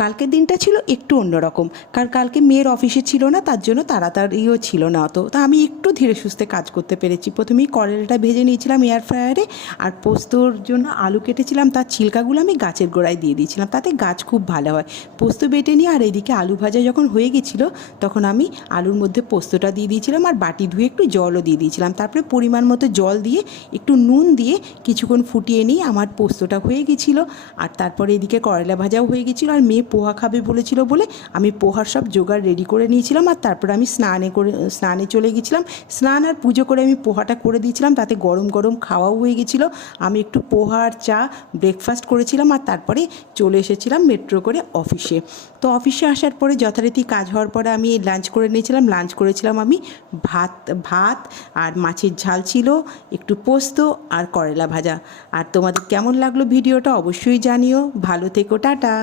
কালকের দিনটা ছিল একটু অন্যরকম, কারণ কালকে মেয়ের অফিসে ছিল না, তার জন্য তাড়াতাড়িও ছিল না অত। তা আমি একটু ধীরে সুস্থে কাজ করতে পেরেছি। প্রথমেই কড়াইটা ভেজে নিয়েছিলাম এয়ার ফ্রায়ারে, আর পোস্তর জন্য আলু কেটেছিলাম, তার ছিলকাগুলো আমি গাছের গোড়ায় দিয়ে দিয়েছিলাম, তাতে গাছ খুব ভালো হয়। পোস্ত বেটে নিয়ে আর এদিকে আলু ভাজা যখন হয়ে গেছিলো, তখন আমি আলুর মধ্যে পোস্তটা দিয়ে দিয়েছিলাম, আর বাটি ধুয়ে একটু জলও দিয়ে দিয়েছিলাম। তারপরে পরিমাণ মতো জল দিয়ে একটু নুন দিয়ে কিছুক্ষণ ফুটিয়ে নিয়ে আমার পোস্তটা হয়ে গেছিলো। আর তারপরে এদিকে করলা ভাজাও হয়ে গেছিলো, আর মেয়ে পোহা খাবে বলেছিল বলে আমি পোহার সব জোগাড় রেডি করে নিয়েছিলাম। আর তারপরে আমি স্নানে চলে গেছিলাম। স্নান আর পুজো করে আমি পোহাটা করে দিয়েছিলাম, তাতে গরম গরম খাওয়াও হয়ে গেছিলো। আমি একটু পোহা আর চা ব্রেকফাস্ট করেছিলাম, আর তারপরে চলে এসেছিলাম মেট্রো করে অফিসে। তো অফিসে আসার পরে যথারীতি কাজ হওয়ার পরে আমি লাঞ্চ করে নিয়েছিলাম। লাঞ্চ করেছিলাম আমি ভাত আর মাছের ঝাল ছিল, একটু পোস্ত আর করলা ভাজা। আর তোমাদের কেমন লাগলো ভিডিওটা অবশ্যই জানিও। ভালো থেকো, টাটা।